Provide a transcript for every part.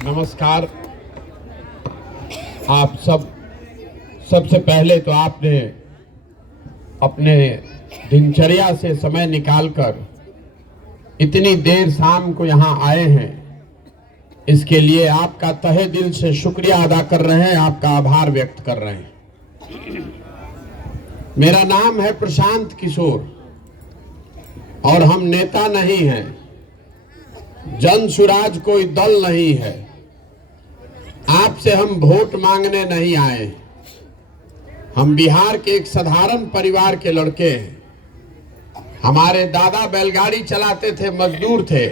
नमस्कार। आप सबसे पहले तो आपने अपने दिनचर्या से समय निकालकर इतनी देर शाम को यहाँ आए हैं, इसके लिए आपका तहे दिल से शुक्रिया अदा कर रहे हैं, आपका आभार व्यक्त कर रहे हैं। मेरा नाम है प्रशांत किशोर और हम नेता नहीं हैं, जन सुराज कोई दल नहीं है। आपसे हम वोट मांगने नहीं आए। हम बिहार के एक साधारण परिवार के लड़के हैं। हमारे दादा बैलगाड़ी चलाते थे, मजदूर थे।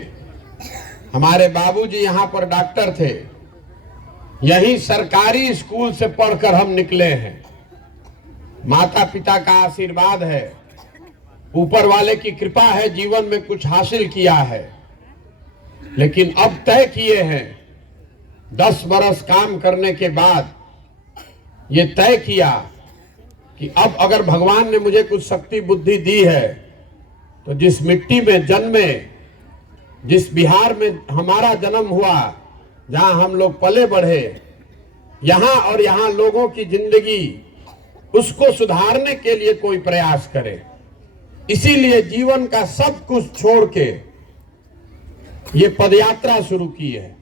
हमारे बाबूजी यहाँ पर डॉक्टर थे। यही सरकारी स्कूल से पढ़कर हम निकले हैं। माता पिता का आशीर्वाद है, ऊपर वाले की कृपा है, जीवन में कुछ हासिल किया है। लेकिन अब तय किए हैं, 10 बरस काम करने के बाद ये तय किया कि अब अगर भगवान ने मुझे कुछ शक्ति बुद्धि दी है तो जिस मिट्टी में जन्मे, जिस बिहार में हमारा जन्म हुआ, जहां हम लोग पले बढ़े, यहां और यहां लोगों की जिंदगी, उसको सुधारने के लिए कोई प्रयास करे। इसीलिए जीवन का सब कुछ छोड़ के ये पदयात्रा शुरू की है।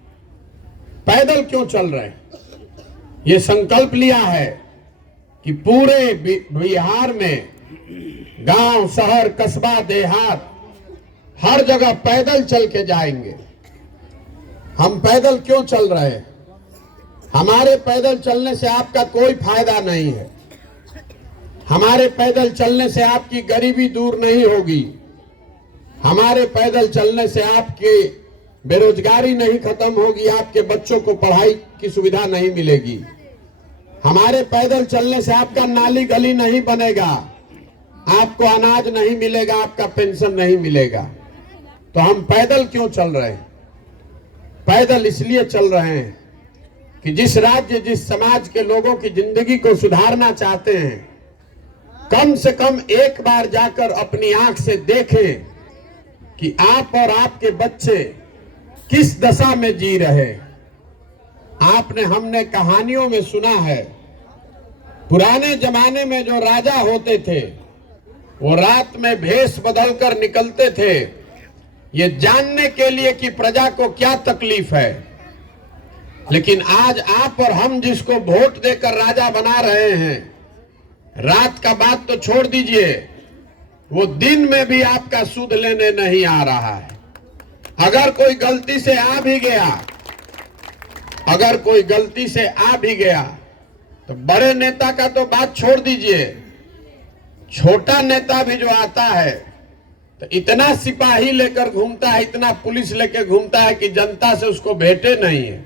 पैदल क्यों चल रहे हैं? ये संकल्प लिया है कि पूरे बिहार में गांव, शहर, कस्बा, देहात, हर जगह पैदल चल के जाएंगे। हम पैदल क्यों चल रहे हैं? हमारे पैदल चलने से आपका कोई फायदा नहीं है। हमारे पैदल चलने से आपकी गरीबी दूर नहीं होगी। हमारे पैदल चलने से आपकी बेरोजगारी नहीं खत्म होगी, आपके बच्चों को पढ़ाई की सुविधा नहीं मिलेगी। हमारे पैदल चलने से आपका नाली गली नहीं बनेगा, आपको अनाज नहीं मिलेगा, आपका पेंशन नहीं मिलेगा। तो हम पैदल क्यों चल रहे हैं? पैदल इसलिए चल रहे हैं कि जिस राज्य, जिस समाज के लोगों की जिंदगी को सुधारना चाहते हैं, कम से कम एक बार जाकर अपनी आंख से देखें कि आप और आपके बच्चे किस दशा में जी रहे। हमने कहानियों में सुना है, पुराने जमाने में जो राजा होते थे वो रात में भेष बदलकर निकलते थे, ये जानने के लिए कि प्रजा को क्या तकलीफ है। लेकिन आज आप और हम जिसको वोट देकर राजा बना रहे हैं, रात का बात तो छोड़ दीजिए, वो दिन में भी आपका सूद लेने नहीं आ रहा है। अगर कोई गलती से आ भी गया, तो बड़े नेता का तो बात छोड़ दीजिए, छोटा नेता भी जो आता है तो इतना सिपाही लेकर घूमता है, इतना पुलिस लेकर घूमता है कि जनता से उसको भेंटे नहीं है।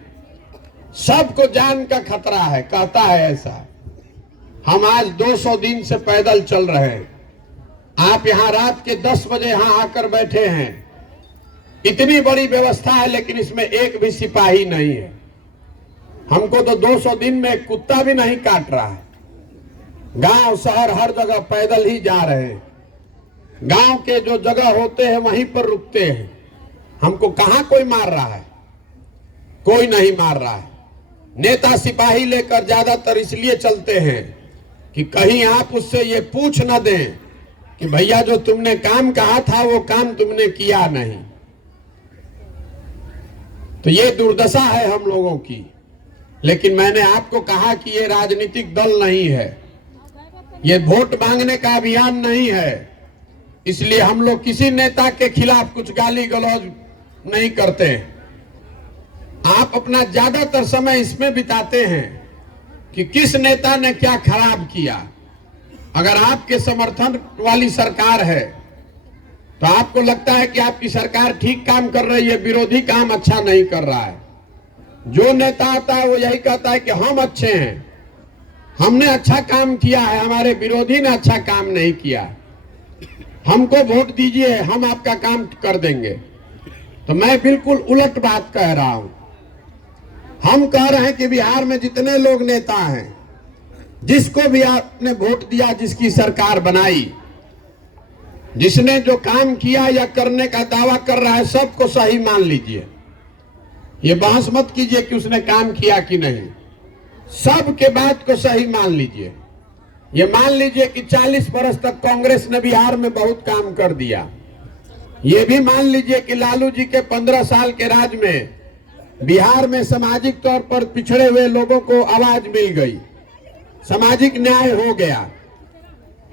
सबको जान का खतरा है, कहता है ऐसा। हम आज 200 दिन से पैदल चल रहे हैं। आप यहाँ रात के 10 बजे यहाँ आकर बैठे हैं। इतनी बड़ी व्यवस्था है, लेकिन इसमें एक भी सिपाही नहीं है। हमको तो 200 दिन में एक कुत्ता भी नहीं काट रहा है। गांव, शहर, हर जगह पैदल ही जा रहे हैं। गांव के जो जगह होते हैं वहीं पर रुकते हैं। हमको कहां कोई मार रहा है? कोई नहीं मार रहा है। नेता सिपाही लेकर ज्यादातर इसलिए चलते हैं कि कहीं आप उससे ये पूछ न दें कि भैया जो तुमने काम कहा था वो काम तुमने किया नहीं। तो ये दुर्दशा है हम लोगों की। लेकिन मैंने आपको कहा कि ये राजनीतिक दल नहीं है, ये वोट मांगने का अभियान नहीं है। इसलिए हम लोग किसी नेता के खिलाफ कुछ गाली गलौज नहीं करते। आप अपना ज्यादातर समय इसमें बिताते हैं कि किस नेता ने क्या खराब किया। अगर आपके समर्थन वाली सरकार है तो आपको लगता है कि आपकी सरकार ठीक काम कर रही है, विरोधी काम अच्छा नहीं कर रहा है। जो नेता आता है वो यही कहता है कि हम अच्छे हैं, हमने अच्छा काम किया है, हमारे विरोधी ने अच्छा काम नहीं किया, हमको वोट दीजिए, हम आपका काम कर देंगे। तो मैं बिल्कुल उलट बात कह रहा हूं। हम कह रहे हैं कि बिहार में जितने लोग नेता हैं, जिसको भी आपने वोट दिया, जिसकी सरकार बनाई, जिसने जो काम किया या करने का दावा कर रहा है, सबको सही मान लीजिए। ये बहस मत कीजिए कि उसने काम किया कि नहीं। सबके बात को सही मान लीजिए। ये मान लीजिए कि 40 वर्ष तक कांग्रेस ने बिहार में बहुत काम कर दिया। ये भी मान लीजिए कि लालू जी के 15 साल के राज में बिहार में सामाजिक तौर पर पिछड़े हुए लोगों को आवाज मिल गई, सामाजिक न्याय हो गया।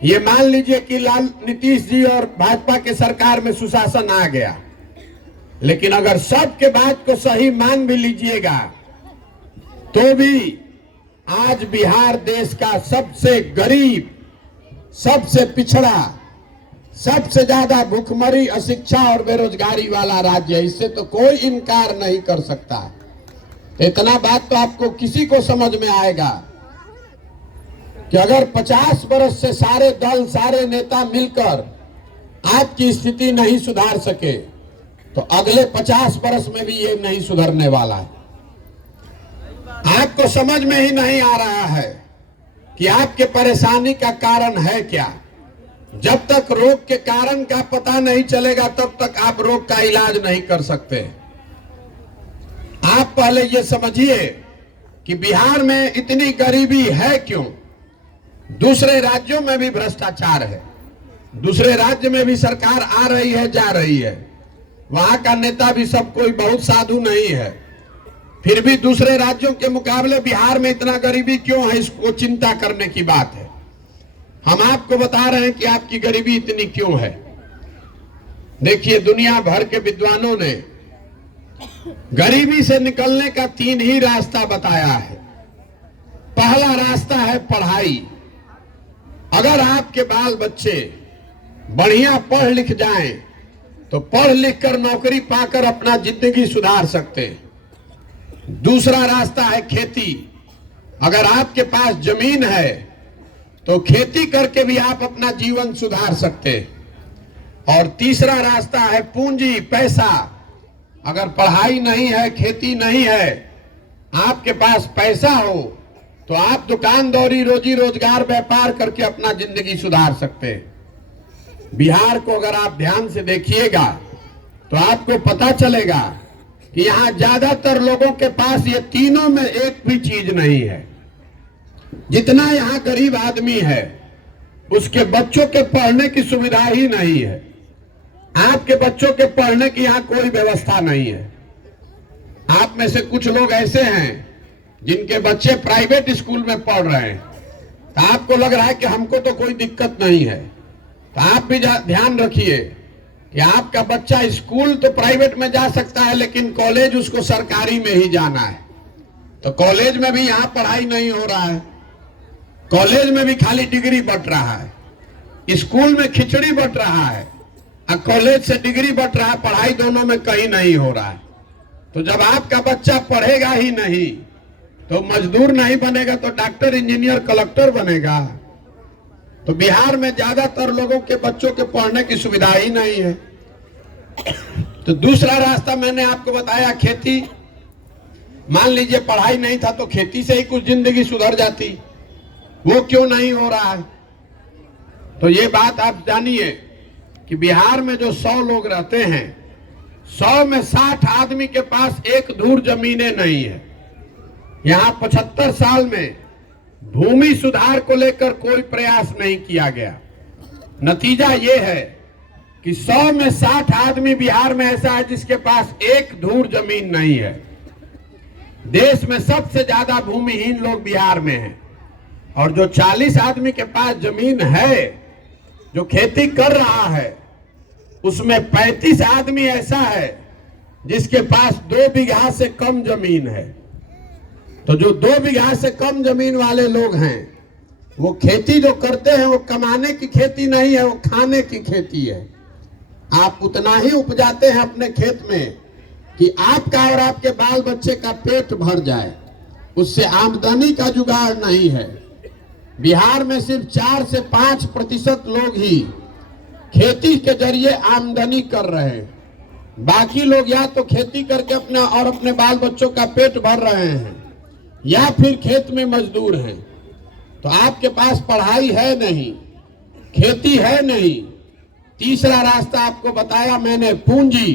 ये मान लीजिए कि नीतीश जी और भाजपा के सरकार में सुशासन आ गया। लेकिन अगर सबके बात को सही मान भी लीजिएगा तो भी आज बिहार देश का सबसे गरीब, सबसे पिछड़ा, सबसे ज्यादा भूखमरी, अशिक्षा और बेरोजगारी वाला राज्य है। इससे तो कोई इनकार नहीं कर सकता। इतना बात तो आपको किसी को समझ में आएगा कि अगर 50 वर्ष से सारे दल, सारे नेता मिलकर आपकी स्थिति नहीं सुधार सके तो अगले 50 वर्ष में भी ये नहीं सुधरने वाला है। आपको समझ में ही नहीं आ रहा है कि आपके परेशानी का कारण है क्या। जब तक रोग के कारण का पता नहीं चलेगा तब तक आप रोग का इलाज नहीं कर सकते। आप पहले ये समझिए कि बिहार में इतनी गरीबी है क्यों। दूसरे राज्यों में भी भ्रष्टाचार है, दूसरे राज्य में भी सरकार आ रही है, जा रही है, वहां का नेता भी सब कोई बहुत साधु नहीं है। फिर भी दूसरे राज्यों के मुकाबले बिहार में इतना गरीबी क्यों है, इसको चिंता करने की बात है। हम आपको बता रहे हैं कि आपकी गरीबी इतनी क्यों है। देखिए, दुनिया भर के विद्वानों ने गरीबी से निकलने का 3 ही रास्ता बताया है। पहला रास्ता है पढ़ाई। अगर आपके बाल बच्चे बढ़िया पढ़ लिख जाएं तो पढ़ लिख कर नौकरी पाकर अपना जिंदगी सुधार सकते हैं। दूसरा रास्ता है खेती। अगर आपके पास जमीन है तो खेती करके भी आप अपना जीवन सुधार सकते हैं। और तीसरा रास्ता है पूंजी, पैसा। अगर पढ़ाई नहीं है, खेती नहीं है, आपके पास पैसा हो तो आप दुकानदारी, रोजी रोजगार, व्यापार करके अपना जिंदगी सुधार सकते हैं। बिहार को अगर आप ध्यान से देखिएगा तो आपको पता चलेगा कि यहां ज्यादातर लोगों के पास ये तीनों में एक भी चीज नहीं है। जितना यहां गरीब आदमी है उसके बच्चों के पढ़ने की सुविधा ही नहीं है। आपके बच्चों के पढ़ने की यहां कोई व्यवस्था नहीं है। आप में से कुछ लोग ऐसे हैं जिनके बच्चे प्राइवेट स्कूल में पढ़ रहे हैं, तो आपको लग रहा है कि हमको तो कोई दिक्कत नहीं है। तो आप भी ध्यान रखिए कि आपका बच्चा स्कूल तो प्राइवेट में जा सकता है लेकिन कॉलेज उसको सरकारी में ही जाना है। तो कॉलेज में भी यहाँ पढ़ाई नहीं हो रहा है, कॉलेज में भी खाली डिग्री बंट रहा है, स्कूल में खिचड़ी बंट रहा है और कॉलेज से डिग्री बंट रहा है, पढ़ाई दोनों में कहीं नहीं हो रहा है। तो जब आपका बच्चा पढ़ेगा ही नहीं तो मजदूर नहीं बनेगा तो डॉक्टर, इंजीनियर, कलेक्टर बनेगा। तो बिहार में ज्यादातर लोगों के बच्चों के पढ़ने की सुविधा ही नहीं है। तो दूसरा रास्ता मैंने आपको बताया, खेती। मान लीजिए पढ़ाई नहीं था तो खेती से ही कुछ जिंदगी सुधर जाती, वो क्यों नहीं हो रहा है। तो ये बात आप जानिए कि बिहार में जो 100 लोग रहते हैं, 100 में 60 आदमी के पास एक धूर जमीनें नहीं है। यहाँ 75 साल में भूमि सुधार को लेकर कोई प्रयास नहीं किया गया। नतीजा ये है कि 100 में 60 आदमी बिहार में ऐसा है जिसके पास एक धूर जमीन नहीं है। देश में सबसे ज्यादा भूमिहीन लोग बिहार में हैं। और जो 40 आदमी के पास जमीन है, जो खेती कर रहा है, उसमें 35 आदमी ऐसा है जिसके पास 2 बीघा से कम जमीन है। तो जो 2 बीघा से कम जमीन वाले लोग हैं वो खेती जो करते हैं वो कमाने की खेती नहीं है, वो खाने की खेती है। आप उतना ही उपजाते हैं अपने खेत में कि आपका और आपके बाल बच्चे का पेट भर जाए, उससे आमदनी का जुगाड़ नहीं है। बिहार में सिर्फ 4 से 5% लोग ही खेती के जरिए आमदनी कर रहे हैं। बाकी लोग या तो खेती करके अपना और अपने बाल बच्चों का पेट भर रहे हैं या फिर खेत में मजदूर हैं। तो आपके पास पढ़ाई है नहीं, खेती है नहीं। तीसरा रास्ता आपको बताया मैंने, पूंजी।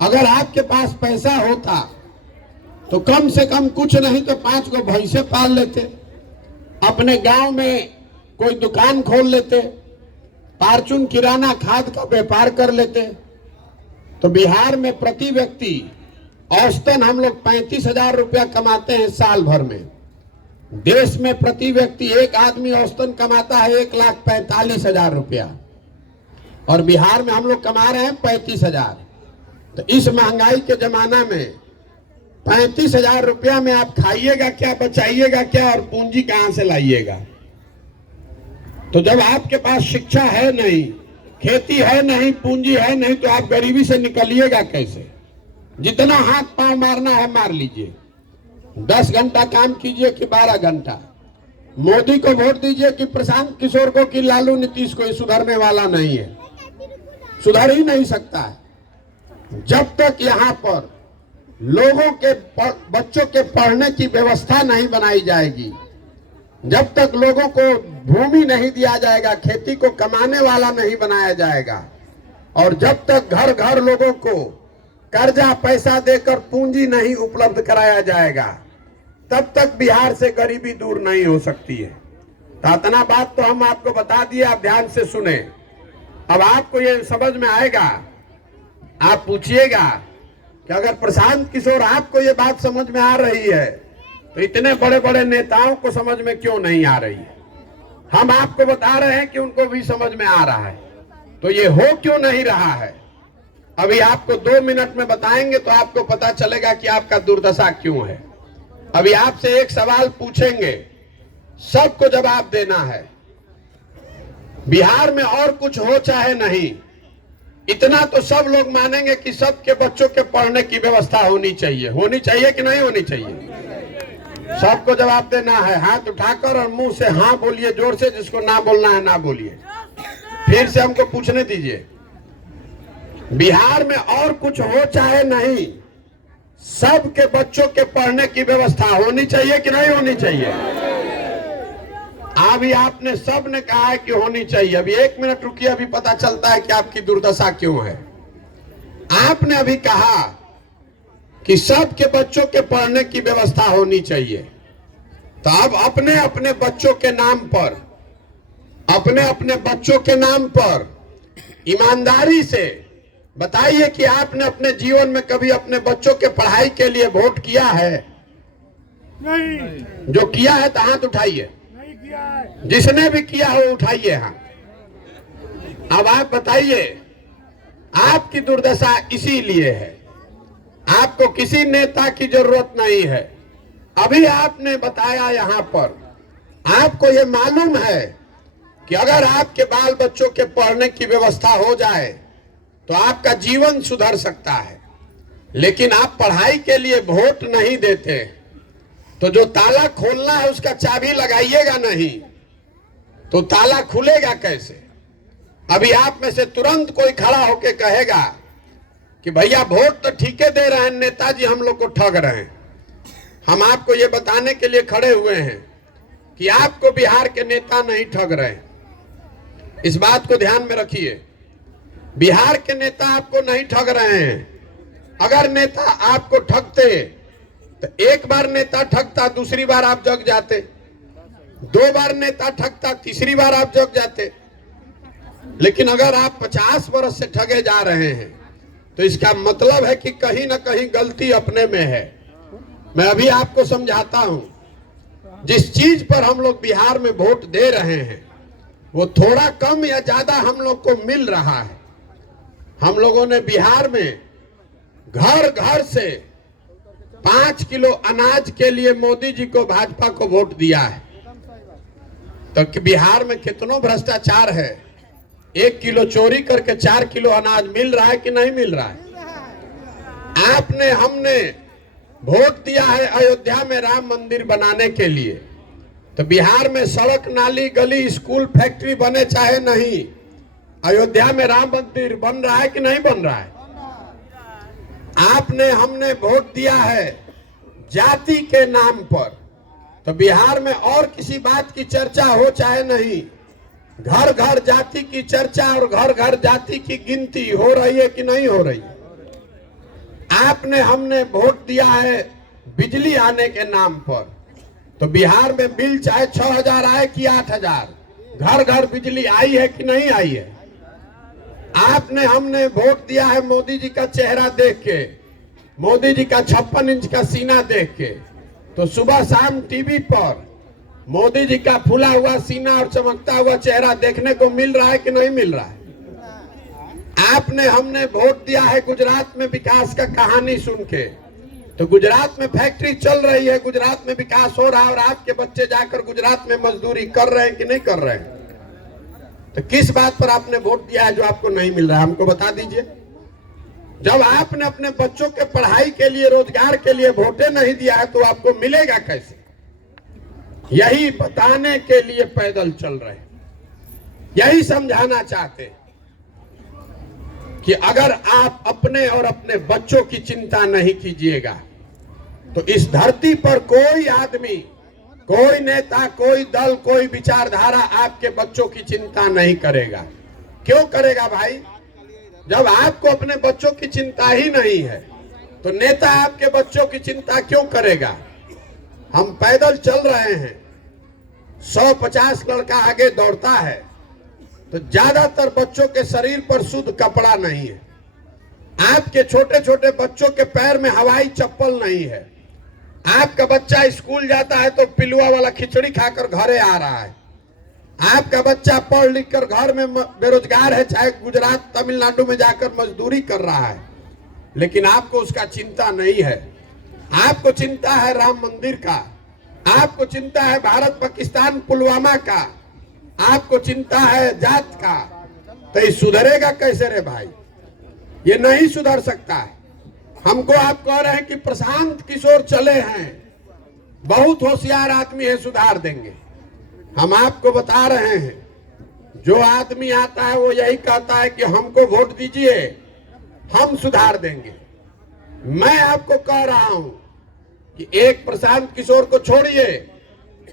अगर आपके पास पैसा होता तो कम से कम कुछ नहीं तो 5 को भैंसे पाल लेते, अपने गांव में कोई दुकान खोल लेते, फार्चून किराना खाद का व्यापार कर लेते। तो बिहार में प्रति व्यक्ति औसतन हम लोग 35,000 रुपया कमाते हैं साल भर में। देश में प्रति व्यक्ति एक आदमी औसतन कमाता है 1,45,000 रुपया, और बिहार में हम लोग कमा रहे हैं 35,000। तो इस महंगाई के जमाना में 35,000 रुपया में आप खाइएगा क्या, बचाइएगा क्या, और पूंजी कहां से लाइएगा? तो जब आपके पास शिक्षा है नहीं, खेती है नहीं, पूंजी है नहीं, तो आप गरीबी से निकलिएगा कैसे? जितना हाथ पांव मारना है मार लीजिए, 10 घंटा काम कीजिए कि 12 घंटा। मोदी को वोट दीजिए कि प्रशांत किशोर को कि लालू नीतीश को, ये सुधरने वाला नहीं है, सुधर ही नहीं सकता है। जब तक यहाँ पर लोगों के बच्चों के पढ़ने की व्यवस्था नहीं बनाई जाएगी, जब तक लोगों को भूमि नहीं दिया जाएगा, खेती को कमाने वाला नहीं बनाया जाएगा, और जब तक घर घर लोगों को कर्जा पैसा देकर पूंजी नहीं उपलब्ध कराया जाएगा, तब तक बिहार से गरीबी दूर नहीं हो सकती है। तो इतना बात तो हम आपको बता दिए, आप ध्यान से सुने। अब आपको ये समझ में आएगा, आप पूछिएगा कि अगर प्रशांत किशोर आपको ये बात समझ में आ रही है तो इतने बड़े बड़े नेताओं को समझ में क्यों नहीं आ रही है? हम आपको बता रहे हैं कि उनको भी समझ में आ रहा है, तो ये हो क्यों नहीं रहा है? अभी आपको 2 मिनट में बताएंगे तो आपको पता चलेगा कि आपका दुर्दशा क्यों है। अभी आपसे एक सवाल पूछेंगे, सबको जवाब देना है। बिहार में और कुछ हो चाहे नहीं, इतना तो सब लोग मानेंगे कि सबके बच्चों के पढ़ने की व्यवस्था होनी चाहिए। होनी चाहिए कि नहीं होनी चाहिए? सबको जवाब देना है, हाथ उठाकर और मुंह से हाँ बोलिए जोर से, जिसको ना बोलना है ना बोलिए। फिर से हमको पूछने दीजिए, बिहार में और कुछ हो चाहे नहीं, सबके बच्चों के पढ़ने की व्यवस्था होनी चाहिए कि नहीं होनी चाहिए? अभी आपने सब ने कहा है कि होनी चाहिए। अभी 1 मिनट रुकिए, अभी पता चलता है कि आपकी दुर्दशा क्यों है। आपने अभी कहा कि सबके बच्चों के पढ़ने की व्यवस्था होनी चाहिए, तो अब अपने अपने बच्चों के नाम पर, अपने अपने बच्चों के नाम पर ईमानदारी से बताइए कि आपने अपने जीवन में कभी अपने बच्चों के पढ़ाई के लिए वोट किया है? नहीं। जो किया है तो हाथ उठाइए, नहीं किया है। जिसने भी किया हो उठाइए हाथ। अब आप बताइए, आपकी दुर्दशा इसीलिए है, आपको किसी नेता की जरूरत नहीं है। अभी आपने बताया यहाँ पर, आपको ये मालूम है कि अगर आपके बाल बच्चों के पढ़ने की व्यवस्था हो जाए तो आपका जीवन सुधर सकता है, लेकिन आप पढ़ाई के लिए वोट नहीं देते, तो जो ताला खोलना है उसका चाबी लगाइएगा नहीं, तो ताला खुलेगा कैसे? अभी आप में से तुरंत कोई खड़ा होके कहेगा कि भैया वोट तो ठीक है दे रहे हैं, नेताजी हम लोग को ठग रहे हैं। हम आपको ये बताने के लिए खड़े हुए हैं कि आपको बिहार के नेता नहीं ठग रहे हैं। इस बात को ध्यान में रखिए, बिहार के नेता आपको नहीं ठग रहे हैं। अगर नेता आपको ठगते तो एक बार नेता ठगता, दूसरी बार आप जग जाते, 2 बार नेता ठगता, तीसरी बार आप जग जाते। लेकिन अगर आप 50 वर्ष से ठगे जा रहे हैं तो इसका मतलब है कि कहीं ना कहीं गलती अपने में है। मैं अभी आपको समझाता हूं, जिस चीज पर हम लोग बिहार में वोट दे रहे हैं वो थोड़ा कम या ज्यादा हम लोग को मिल रहा है। हम लोगों ने बिहार में घर घर से 5 किलो अनाज के लिए मोदी जी को, भाजपा को वोट दिया है। तो बिहार में कितना भ्रष्टाचार है, 1 किलो चोरी करके 4 किलो अनाज मिल रहा है कि नहीं मिल रहा है? आपने, हमने वोट दिया है अयोध्या में राम मंदिर बनाने के लिए, तो बिहार में सड़क, नाली, गली, स्कूल, फैक्ट्री बने चाहे नहीं, अयोध्या में राम मंदिर बन रहा है कि नहीं बन रहा है? आपने, हमने वोट दिया है जाति के नाम पर, तो बिहार में और किसी बात की चर्चा हो चाहे नहीं, घर घर जाति की चर्चा और घर घर जाति की गिनती हो रही है कि नहीं हो रही? आपने, हमने वोट दिया है बिजली आने के नाम पर। तो बिहार में बिल चाहे 6,000 आए कि 8,000, घर घर बिजली आई है कि नहीं आई है? आपने हमने वोट दिया है मोदी जी का चेहरा देख के, मोदी जी का 56 इंच का सीना देख के। तो सुबह शाम टीवी पर मोदी जी का फूला हुआ सीना और चमकता हुआ चेहरा देखने को मिल रहा है कि नहीं मिल रहा है? आपने हमने वोट दिया है गुजरात में विकास का कहानी सुन के। तो गुजरात में फैक्ट्री चल रही है, गुजरात में विकास हो रहा है, और आपके बच्चे जाकर गुजरात में मजदूरी कर रहे हैं कि नहीं कर रहे हैं? तो किस बात पर आपने वोट दिया है जो आपको नहीं मिल रहा है? हमको बता दीजिए। जब आपने अपने बच्चों के पढ़ाई के लिए, रोजगार के लिए वोटे नहीं दिया है तो आपको मिलेगा कैसे? यही बताने के लिए पैदल चल रहे हैं, यही समझाना चाहते हैं कि अगर आप अपने और अपने बच्चों की चिंता नहीं कीजिएगा तो इस धरती पर कोई आदमी, कोई नेता, कोई दल, कोई विचारधारा आपके बच्चों की चिंता नहीं करेगा। क्यों करेगा भाई? जब आपको अपने बच्चों की चिंता ही नहीं है तो नेता आपके बच्चों की चिंता क्यों करेगा? हम पैदल चल रहे हैं, 150 लड़का आगे दौड़ता है, तो ज्यादातर बच्चों के शरीर पर शुद्ध कपड़ा नहीं है। आपके छोटे छोटे बच्चों के पैर में हवाई चप्पल नहीं है। आपका बच्चा स्कूल जाता है तो पिलुआ वाला खिचड़ी खाकर घरे आ रहा है। आपका बच्चा पढ़ लिख कर घर में बेरोजगार है, चाहे गुजरात तमिलनाडु में जाकर मजदूरी कर रहा है, लेकिन आपको उसका चिंता नहीं है। आपको चिंता है राम मंदिर का, आपको चिंता है भारत पाकिस्तान पुलवामा का, आपको चिंता है जात का। तो ये सुधरेगा कैसे रे भाई? ये नहीं सुधर सकता है। हमको आप कह रहे हैं कि प्रशांत किशोर चले हैं, बहुत होशियार आदमी है, सुधार देंगे। हम आपको बता रहे हैं, जो आदमी आता है वो यही कहता है कि हमको वोट दीजिए, हम सुधार देंगे। मैं आपको कह रहा हूं कि एक प्रशांत किशोर को छोड़िए,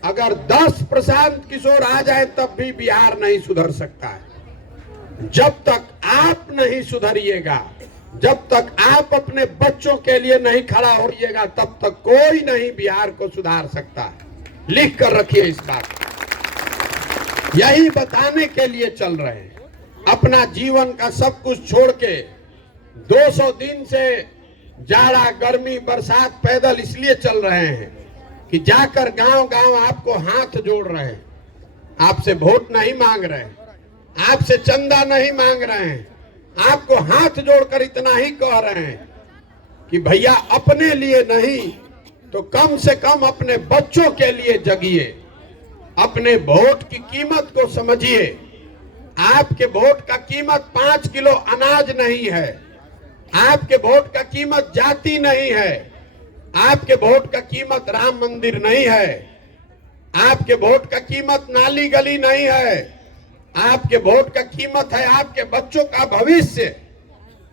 अगर 10 प्रशांत किशोर आ जाए तब भी बिहार नहीं सुधर सकता है। जब तक आप नहीं सुधरिएगा, जब तक आप अपने बच्चों के लिए नहीं खड़ा होइएगा, तब तक कोई नहीं बिहार को सुधार सकता। लिख कर रखिए इस बात को। यही बताने के लिए चल रहे हैं। अपना जीवन का सब कुछ छोड़ के 200 दिन से जाड़ा, गर्मी, बरसात पैदल इसलिए चल रहे हैं कि जाकर गांव गांव आपको हाथ जोड़ रहे हैं। आपसे वोट नहीं मांग रहे हैं, आपसे चंदा नहीं मांग रहे हैं, आपको हाथ जोड़कर इतना ही कह रहे हैं कि भैया अपने लिए नहीं तो कम से कम अपने बच्चों के लिए जगिए, अपने वोट की कीमत को समझिए। आपके वोट का कीमत 5 किलो अनाज नहीं है, आपके वोट का कीमत जाति नहीं है, आपके वोट का कीमत राम मंदिर नहीं है, आपके वोट का कीमत नाली गली नहीं है, आपके वोट का कीमत है आपके बच्चों का भविष्य।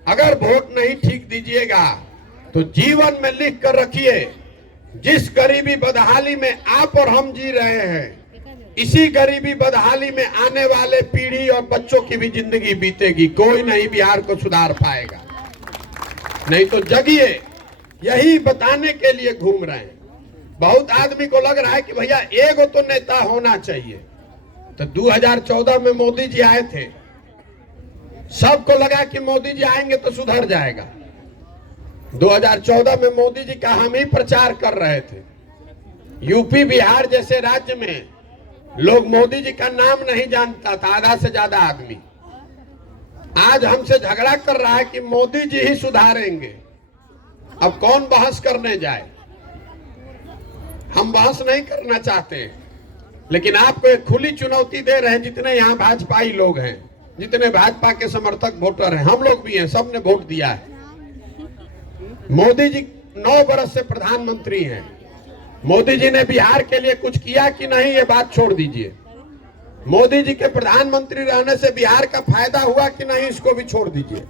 अगर वोट नहीं ठीक दीजिएगा तो जीवन में लिख कर रखिए, जिस गरीबी बदहाली में आप और हम जी रहे हैं, इसी गरीबी बदहाली में आने वाले पीढ़ी और बच्चों की भी जिंदगी बीतेगी। कोई नहीं बिहार को सुधार पाएगा। नहीं तो जगिए, यही बताने के लिए घूम रहे हैं। बहुत आदमी को लग रहा है कि भैया एगो तो नेता होना चाहिए। तो 2014 में मोदी जी आए थे, सबको लगा कि मोदी जी आएंगे तो सुधर जाएगा। 2014 में मोदी जी का हम ही प्रचार कर रहे थे। यूपी बिहार जैसे राज्य में लोग मोदी जी का नाम नहीं जानता था, आधा से ज्यादा आदमी। आज हमसे झगड़ा कर रहा है कि मोदी जी ही सुधारेंगे। अब कौन बहस करने जाए? हम बहस नहीं करना चाहते, लेकिन आपको एक खुली चुनौती दे रहे हैं। जितने यहाँ भाजपाई लोग हैं, जितने भाजपा के समर्थक वोटर हैं, हम लोग भी हैं, सबने वोट दिया है। मोदी जी 9 बरस से प्रधानमंत्री हैं। मोदी जी ने बिहार के लिए कुछ किया कि नहीं, ये बात छोड़ दीजिए। मोदी जी के प्रधानमंत्री रहने से बिहार का फायदा हुआ कि नहीं, इसको भी छोड़ दीजिए।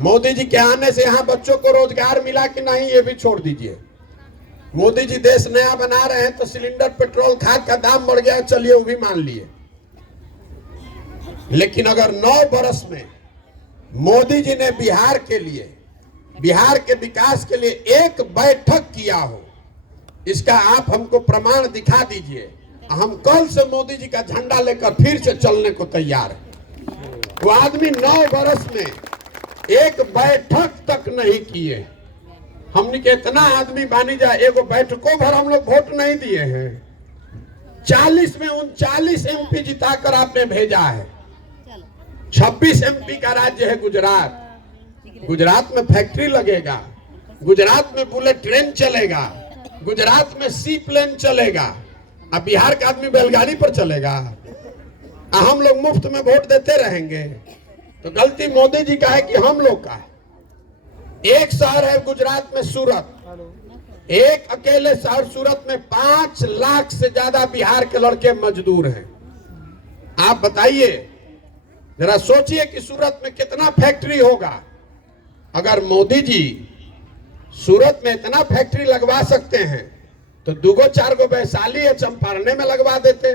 मोदी जी के आने से यहाँ बच्चों को रोजगार मिला कि नहीं, ये भी छोड़ दीजिए। मोदी जी देश नया बना रहे हैं तो सिलेंडर पेट्रोल खाद का दाम बढ़ गया, चलिए वो भी मान लिए। लेकिन अगर 9 बरस में मोदी जी ने बिहार के लिए बिहार के विकास के लिए एक बैठक किया हो, इसका आप हमको प्रमाण दिखा दीजिए। हम कल से मोदी जी का झंडा लेकर फिर से चलने को तैयार है। वो आदमी 9 वर्ष में एक बैठक तक नहीं किए। हमने के इतना आदमी बानी जाए, एगो बैठकों भर हम लोग वोट नहीं दिए हैं। 40 में 39 MP जिताकर आपने भेजा है। 26 MP का राज्य है गुजरात। गुजरात में फैक्ट्री लगेगा, गुजरात में बुलेट ट्रेन चलेगा, गुजरात में सी प्लेन चलेगा। अब बिहार का आदमी बैलगाड़ी पर चलेगा। हम लोग मुफ्त में वोट देते रहेंगे तो गलती मोदी जी का है कि हम लोग का है। एक शहर है गुजरात में सूरत, एक अकेले शहर सूरत में 5 लाख से ज्यादा बिहार के लड़के मजदूर हैं। आप बताइए, जरा सोचिए कि सूरत में कितना फैक्ट्री होगा। अगर मोदी जी सूरत में इतना फैक्ट्री लगवा सकते हैं तो 2-4 गो वैशाली या चंपारने में लगवा देते।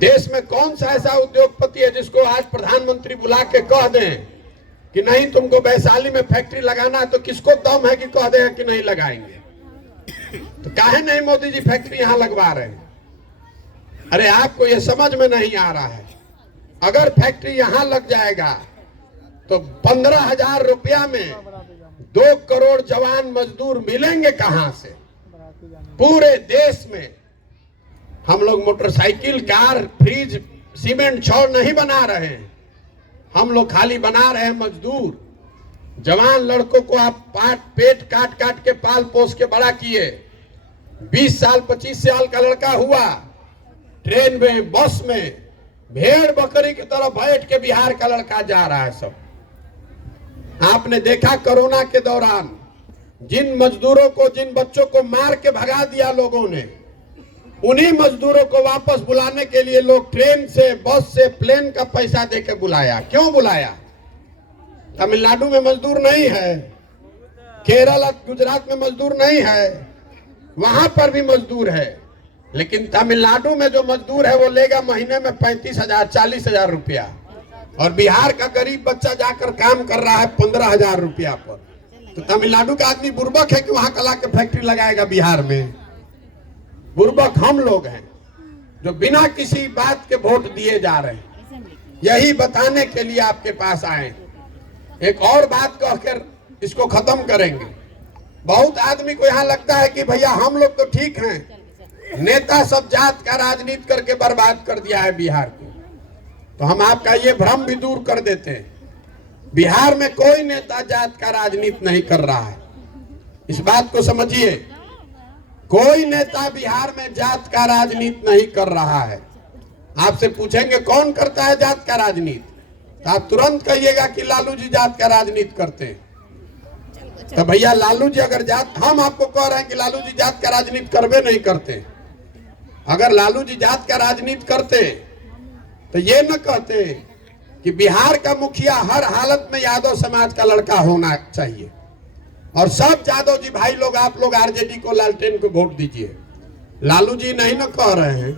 देश में कौन सा ऐसा उद्योगपति है जिसको आज प्रधानमंत्री बुला के कह दें कि नहीं तुमको वैशाली में फैक्ट्री लगाना है, तो किसको दम है कि कह दें कि नहीं लगाएंगे? तो काहे नहीं मोदी जी फैक्ट्री यहां लगवा रहे हैं? अरे आपको ये समझ में नहीं आ रहा है। अगर फैक्ट्री यहां लग जाएगा तो 15,000 रुपया में 2 करोड़ जवान मजदूर मिलेंगे कहां से? पूरे देश में हम लोग मोटरसाइकिल, कार, फ्रिज, सीमेंट, छड़ नहीं बना रहे हैं। हम लोग खाली बना रहे हैं मजदूर। जवान लड़कों को आप पेट काट काट के पाल पोस के बड़ा किए। 20 साल 25 साल का लड़का हुआ, ट्रेन में, बस में भेड़ बकरी की तरह बैठ के बिहार का लड़का जा रहा है। सब आपने देखा कोरोना के दौरान जिन मजदूरों को, जिन बच्चों को मार के भगा दिया लोगों ने, उन्हीं मजदूरों को वापस बुलाने के लिए लोग ट्रेन से, बस से, प्लेन का पैसा देके बुलाया। क्यों बुलाया? तमिलनाडु में मजदूर नहीं है, केरल, गुजरात में मजदूर नहीं है, वहां पर भी मजदूर है। लेकिन तमिलनाडु में जो मजदूर है वो लेगा महीने में 35,000, 40,000 रुपया, और बिहार का गरीब बच्चा जाकर काम कर रहा है 15,000 रुपया पर। तो तमिलनाडु का आदमी बुर्बक है कि वहां कला के फैक्ट्री लगाएगा बिहार में? बुर्बक हम लोग हैं जो बिना किसी बात के वोट दिए जा रहे हैं। यही बताने के लिए आपके पास आए। एक और बात कहकर इसको खत्म करेंगे। बहुत आदमी को यहाँ लगता है कि भैया हम लोग तो ठीक हैं, नेता सब जात का राजनीति करके बर्बाद कर दिया है बिहार को। तो हम आपका ये भ्रम भी दूर कर देते हैं। बिहार में कोई नेता जात का राजनीति नहीं कर रहा है, इस बात को समझिए। कोई नेता बिहार में जात का राजनीति नहीं कर रहा है। आपसे पूछेंगे कौन करता है जात का राजनीति, तो आप तुरंत कहिएगा कि लालू जी जात का राजनीति करते हैं। तो भैया लालू जी अगर जात, हम आपको कह रहे हैं कि लालू जी जात का राजनीति करवे नहीं करते। अगर लालू जी जात का राजनीति करते तो ये न कहते कि बिहार का मुखिया हर हालत में यादव समाज का लड़का होना चाहिए, और सब यादव जी भाई लोग, आप लोग आरजेडी को, लालटेन को वोट दीजिए। लालू जी नहीं न कह रहे हैं,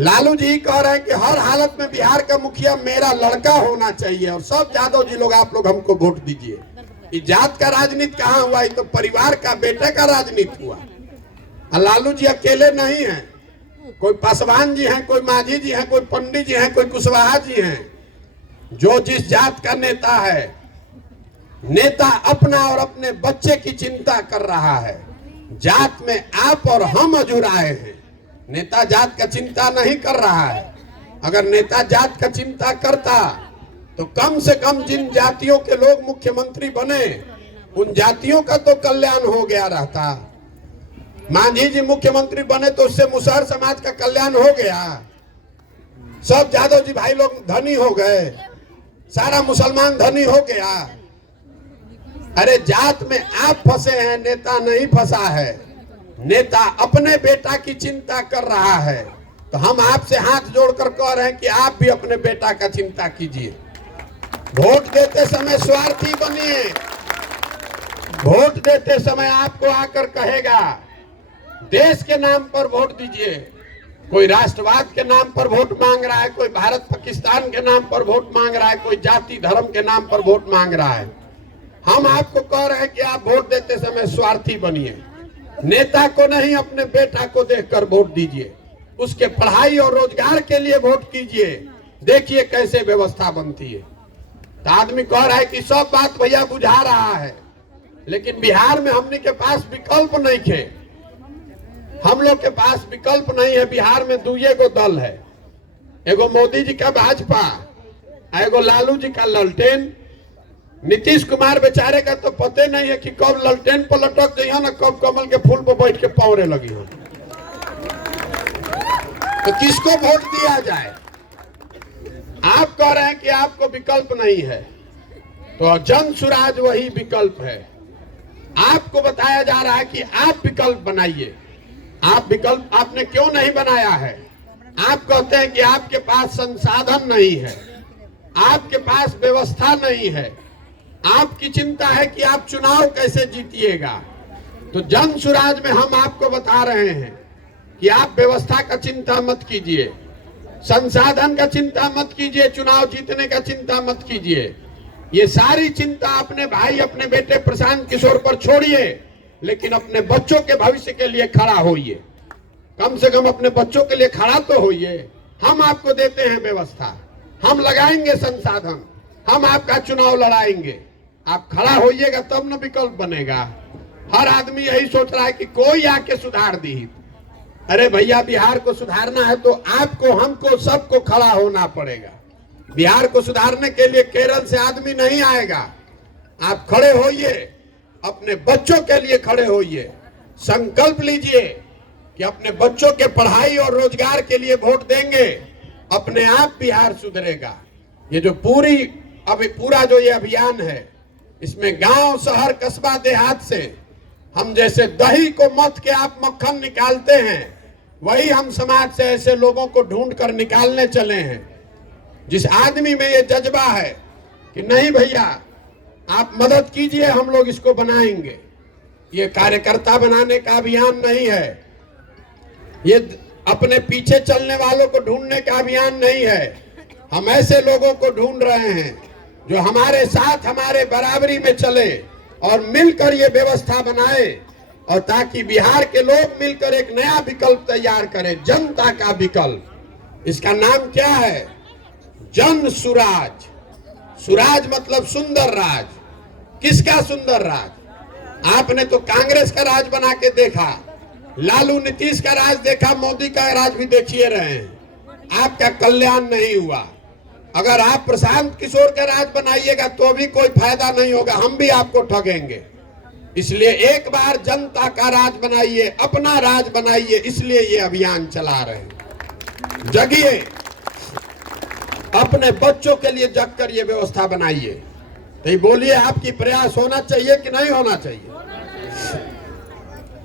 लालू जी कह रहे हैं कि हर हालत में बिहार का मुखिया मेरा लड़का होना चाहिए, और सब यादव जी लोग, आप लोग हमको वोट दीजिए। ये जात का राजनीति कहाँ हुआ? ये तो परिवार का, बेटे का राजनीति हुआ। लालू जी अकेले नहीं हैं, कोई पासवान जी हैं, कोई माझी जी हैं, कोई पंडित जी हैं, कोई कुशवाहा जी हैं। जो जिस जात का नेता है, नेता अपना और अपने बच्चे की चिंता कर रहा है। जात में आप और हम अजुराए हैं, नेता जात का चिंता नहीं कर रहा है। अगर नेता जात का चिंता करता तो कम से कम जिन जातियों के लोग मुख्यमंत्री बने, उन जातियों का तो कल्याण हो गया रहता। मांझी जी मुख्यमंत्री बने तो उससे मुसहर समाज का कल्याण हो गया। सब यादव जी भाई लोग धनी हो गए, सारा मुसलमान धनी हो गया। अरे जात में आप फंसे हैं, नेता नहीं फंसा है। नेता अपने बेटा की चिंता कर रहा है। तो हम आपसे हाथ जोड़कर कह रहे हैं कि आप भी अपने बेटा का चिंता कीजिए। वोट देते समय स्वार्थी बनिए। वोट देते समय आपको आकर कहेगा देश के नाम पर वोट दीजिए। कोई राष्ट्रवाद के नाम पर वोट मांग रहा है, कोई भारत पाकिस्तान के नाम पर वोट मांग रहा है, कोई जाति धर्म के नाम पर वोट मांग रहा है। हम आपको कह रहे हैं कि आप वोट देते समय स्वार्थी बनिए, नेता को नहीं अपने बेटा को देखकर वोट दीजिए, उसके पढ़ाई और रोजगार के लिए वोट कीजिए। देखिए कैसे व्यवस्था बनती है। तो आदमी कह रहा है कि सब बात भैया बुझा रहा है, लेकिन बिहार में हमने के पास विकल्प नहीं थे। हम लोग के पास विकल्प नहीं है। बिहार में दुए गो दल है, एगो मोदी जी का भाजपा, एगो लालू जी का ललटेन। नीतीश कुमार बेचारे का तो पते नहीं है कि कब ललटेन पर लटक गई ना कब कमल के फूल पर बैठ के पौरे लगी हो। तो किसको वोट दिया जाए? आप कह रहे हैं कि आपको विकल्प नहीं है, तो जन सुराज वही विकल्प है। आपको बताया जा रहा है कि आप विकल्प बनाइए। आप विकल्प आपने क्यों नहीं बनाया है? आप कहते हैं कि आपके पास संसाधन नहीं है, आपके पास व्यवस्था नहीं है, आपकी चिंता है कि आप चुनाव कैसे जीतिएगा। तो जन सुराज में हम आपको बता रहे हैं कि आप व्यवस्था का चिंता मत कीजिए, संसाधन का चिंता मत कीजिए, चुनाव जीतने का चिंता मत कीजिए। ये सारी चिंता अपने भाई अपने बेटे प्रशांत किशोर पर छोड़िए, लेकिन अपने बच्चों के भविष्य के लिए खड़ा होइए। कम से कम अपने बच्चों के लिए खड़ा तो होइए। हम आपको देते हैं व्यवस्था, हम लगाएंगे संसाधन, हम आपका चुनाव लड़ाएंगे। आप खड़ा होइएगा तब न विकल्प बनेगा। हर आदमी यही सोच रहा है कि कोई आके सुधार दी। अरे भैया, बिहार को सुधारना है तो आपको, हमको, सबको खड़ा होना पड़ेगा। बिहार को सुधारने के लिए केरल से आदमी नहीं आएगा। आप खड़े होइए, अपने बच्चों के लिए खड़े होइए। संकल्प लीजिए कि अपने बच्चों के पढ़ाई और रोजगार के लिए वोट देंगे, अपने आप बिहार सुधरेगा। ये जो पूरा जो ये अभियान है, इसमें गांव, शहर, कस्बा, देहात से हम जैसे दही को मथ के आप मक्खन निकालते हैं, वही हम समाज से ऐसे लोगों को ढूंढ कर निकालने चले हैं। जिस आदमी में ये जज्बा है कि नहीं भैया आप मदद कीजिए, हम लोग इसको बनाएंगे। ये कार्यकर्ता बनाने का अभियान नहीं है, ये अपने पीछे चलने वालों को ढूंढने का अभियान नहीं है। हम ऐसे लोगों को ढूंढ रहे हैं जो हमारे साथ, हमारे बराबरी में चले और मिलकर ये व्यवस्था बनाए, और ताकि बिहार के लोग मिलकर एक नया विकल्प तैयार करें, जनता का विकल्प। इसका नाम क्या है? जन सुराज। सुराज मतलब सुंदर राज। किसका सुंदर राज? आपने तो कांग्रेस का राज बना के देखा, लालू नीतीश का राज देखा, मोदी का राज भी देखिए रहे हैं। आपका कल्याण नहीं हुआ। अगर आप प्रशांत किशोर का राज बनाइएगा तो भी कोई फायदा नहीं होगा, हम भी आपको ठगेंगे। इसलिए एक बार जनता का राज बनाइए, अपना राज बनाइए। इसलिए ये अभियान चला रहे हैं। जगिए, अपने बच्चों के लिए जग कर ये व्यवस्था बनाइए। तो बोलिए, आपकी प्रयास होना चाहिए कि नहीं होना चाहिए?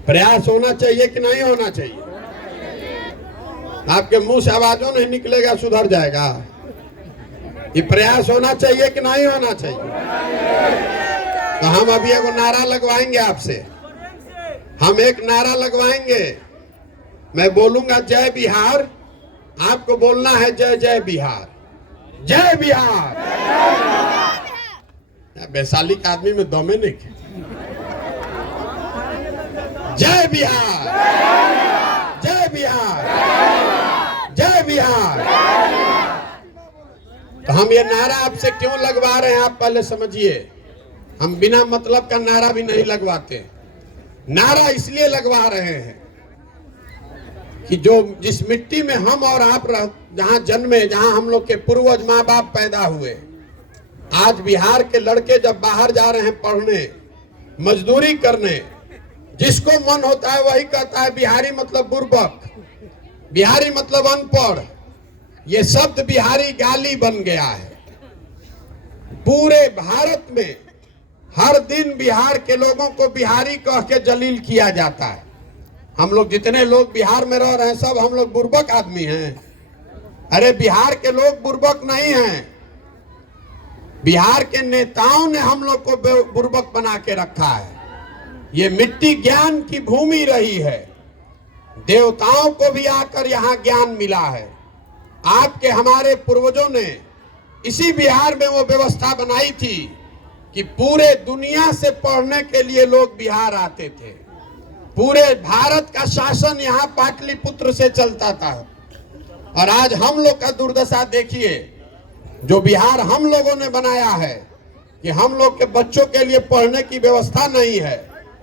प्रयास होना चाहिए कि नहीं होना चाहिए? आपके मुंह से आवाजों नहीं निकलेगा, सुधर जाएगा। ये प्रयास होना चाहिए कि नहीं होना चाहिए? तो हम अभी एक नारा लगवाएंगे आपसे। हम एक नारा लगवाएंगे। मैं बोलूंगा जय बिहार, आपको बोलना है जय जय बिहार। जय बिहार। वैशाली का आदमी में दमे नहीं। जय बिहार, जय बिहार, जय बिहार। तो हम ये नारा आपसे क्यों लगवा रहे हैं, आप पहले समझिए। हम बिना मतलब का नारा भी नहीं लगवाते। नारा इसलिए लगवा रहे हैं कि जिस मिट्टी में हम और आप जहां जन्मे, जहां हम लोग के पूर्वज माँ बाप पैदा हुए, आज बिहार के लड़के जब बाहर जा रहे हैं पढ़ने, मजदूरी करने, जिसको मन होता है वही कहता है बिहारी मतलब बुर्बक, बिहारी मतलब अनपढ़। ये शब्द बिहारी गाली बन गया है। पूरे भारत में हर दिन बिहार के लोगों को बिहारी कह के जलील किया जाता है। हम लोग जितने लोग बिहार में रह रहे हैं, सब हम लोग बुर्बक आदमी हैं। अरे बिहार के लोग बुर्बक नहीं हैं, बिहार के नेताओं ने हम लोग को बुर्बक बना के रखा है। ये मिट्टी ज्ञान की भूमि रही है, देवताओं को भी आकर यहाँ ज्ञान मिला है। आपके हमारे पूर्वजों ने इसी बिहार में वो व्यवस्था बनाई थी कि पूरे दुनिया से पढ़ने के लिए लोग बिहार आते थे। पूरे भारत का शासन यहाँ पाटलिपुत्र से चलता था। और आज हम लोग का दुर्दशा देखिए, जो बिहार हम लोगों ने बनाया है कि हम लोग के बच्चों के लिए पढ़ने की व्यवस्था नहीं है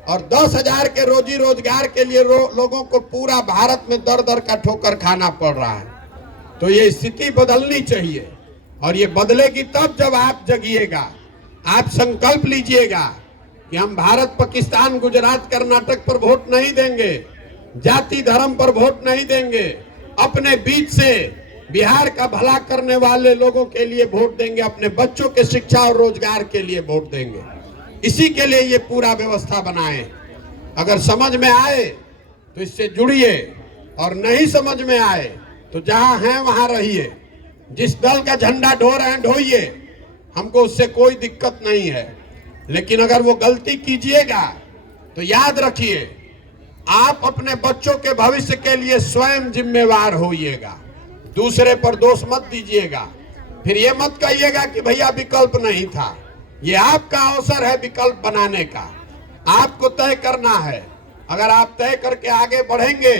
और 10,000 के रोजी रोजगार के लिए लोगों को पूरा भारत में दर दर का ठोकर खाना पड़ रहा है। तो ये स्थिति बदलनी चाहिए और ये बदलेगी तब जब आप जगिएगा, आप संकल्प लीजिएगा कि हम भारत, पाकिस्तान, गुजरात, कर्नाटक पर वोट नहीं देंगे, जाति धर्म पर वोट नहीं देंगे, अपने बीच से बिहार का भला करने वाले लोगों के लिए वोट देंगे, अपने बच्चों के शिक्षा और रोजगार के लिए वोट देंगे। इसी के लिए ये पूरा व्यवस्था बनाए। अगर समझ में आए तो इससे जुड़िए और नहीं समझ में आए तो जहां हैं वहां रहिए। जिस दल का झंडा ढो रहे हैं ढोइए, हमको उससे कोई दिक्कत नहीं है। लेकिन अगर वो गलती कीजिएगा तो याद रखिए, आप अपने बच्चों के भविष्य के लिए स्वयं जिम्मेवार होइएगा, दूसरे पर दोष मत दीजिएगा। फिर ये मत कहिएगा कि भैया विकल्प नहीं था। ये आपका अवसर है विकल्प बनाने का, आपको तय करना है। अगर आप तय करके आगे बढ़ेंगे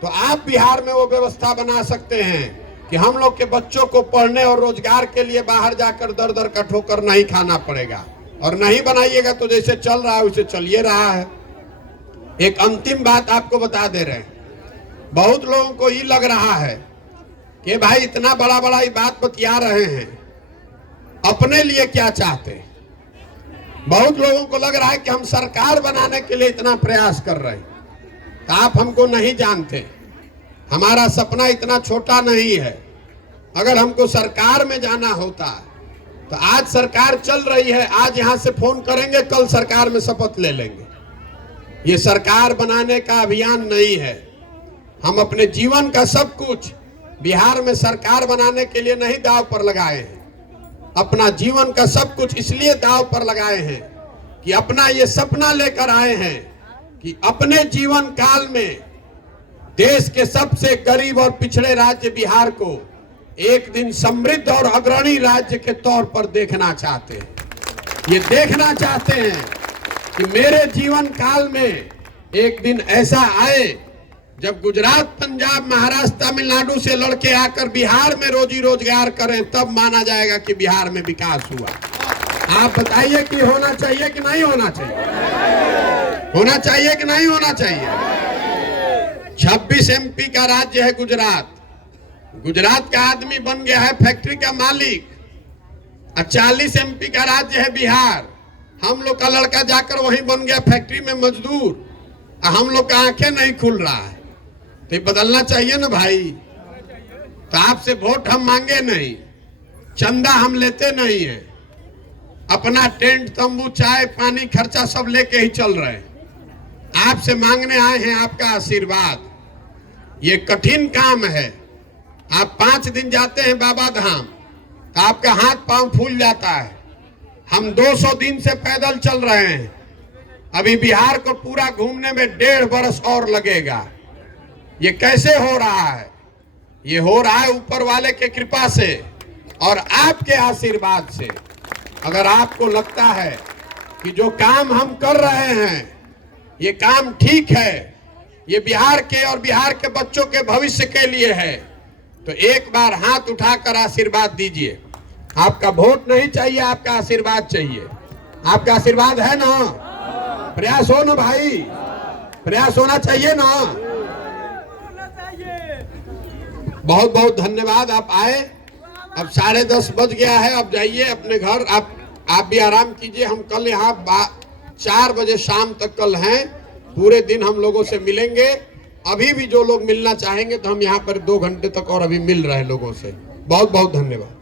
तो आप बिहार में वो व्यवस्था बना सकते हैं कि हम लोग के बच्चों को पढ़ने और रोजगार के लिए बाहर जाकर दर दर का ठोकर नहीं खाना पड़ेगा। और नहीं बनाइएगा तो जैसे चल रहा है वैसे चलिए रहा है। एक अंतिम बात आपको बता दे रहे हैं, बहुत लोगों को ये लग रहा है कि भाई इतना बड़ा बड़ा ये बात बतिया रहे हैं, अपने लिए क्या चाहते हैं। बहुत लोगों को लग रहा है कि हम सरकार बनाने के लिए इतना प्रयास कर रहे हैं। तो आप हमको नहीं जानते, हमारा सपना इतना छोटा नहीं है। अगर हमको सरकार में जाना होता तो आज सरकार चल रही है, आज यहां से फोन करेंगे, कल सरकार में शपथ ले लेंगे। ये सरकार बनाने का अभियान नहीं है। हम अपने जीवन का सब कुछ बिहार में सरकार बनाने के लिए नहीं दांव पर लगाए हैं। अपना जीवन का सब कुछ इसलिए दांव पर लगाए हैं कि अपना ये सपना लेकर आए हैं कि अपने जीवन काल में देश के सबसे गरीब और पिछड़े राज्य बिहार को एक दिन समृद्ध और अग्रणी राज्य के तौर पर देखना चाहते हैं। ये देखना चाहते हैं कि मेरे जीवन काल में एक दिन ऐसा आए जब गुजरात, पंजाब, महाराष्ट्र, तमिलनाडु से लड़के आकर बिहार में रोजी रोजगार करें, तब माना जाएगा कि बिहार में विकास हुआ। आप बताइए कि होना चाहिए कि नहीं होना चाहिए? होना चाहिए कि नहीं होना चाहिए? 26 MP का राज्य है गुजरात। गुजरात का आदमी बन गया है फैक्ट्री का मालिक। 40 MP का राज्य है बिहार। हम लोग का लड़का जाकर वहीं बन गया फैक्ट्री में मजदूर। हम लोग का आंखें नहीं खुल रहा है। तो ये बदलना चाहिए ना भाई। तो आपसे वोट हम मांगे नहीं, चंदा हम लेते नहीं है, अपना टेंट, तंबू, चाय, पानी, खर्चा सब लेके ही चल रहे हैं। आपसे मांगने आए हैं आपका आशीर्वाद। ये कठिन काम है। आप 5 दिन जाते हैं बाबा धाम तो आपका हाथ पांव फूल जाता है। हम 200 दिन से पैदल चल रहे हैं। अभी बिहार को पूरा घूमने में 1.5 बरस और लगेगा। ये कैसे हो रहा है? ये हो रहा है ऊपर वाले के कृपा से और आपके आशीर्वाद से। अगर आपको लगता है कि जो काम हम कर रहे हैं ये काम ठीक है, ये बिहार के और बिहार के बच्चों के भविष्य के लिए है, तो एक बार हाथ उठाकर आशीर्वाद दीजिए। आपका वोट नहीं चाहिए, आपका आशीर्वाद चाहिए। आपका आशीर्वाद है ना? प्रयास हो ना भाई, प्रयास होना चाहिए ना। बहुत बहुत धन्यवाद, आप आए। अब 10:30 बज गया है, अब जाइए अपने घर। आप भी आराम कीजिए। हम कल यहाँ 4 बजे शाम तक कल हैं। पूरे दिन हम लोगों से मिलेंगे। अभी भी जो लोग मिलना चाहेंगे तो हम यहाँ पर 2 घंटे तक और अभी मिल रहे हैं लोगों से। बहुत बहुत धन्यवाद।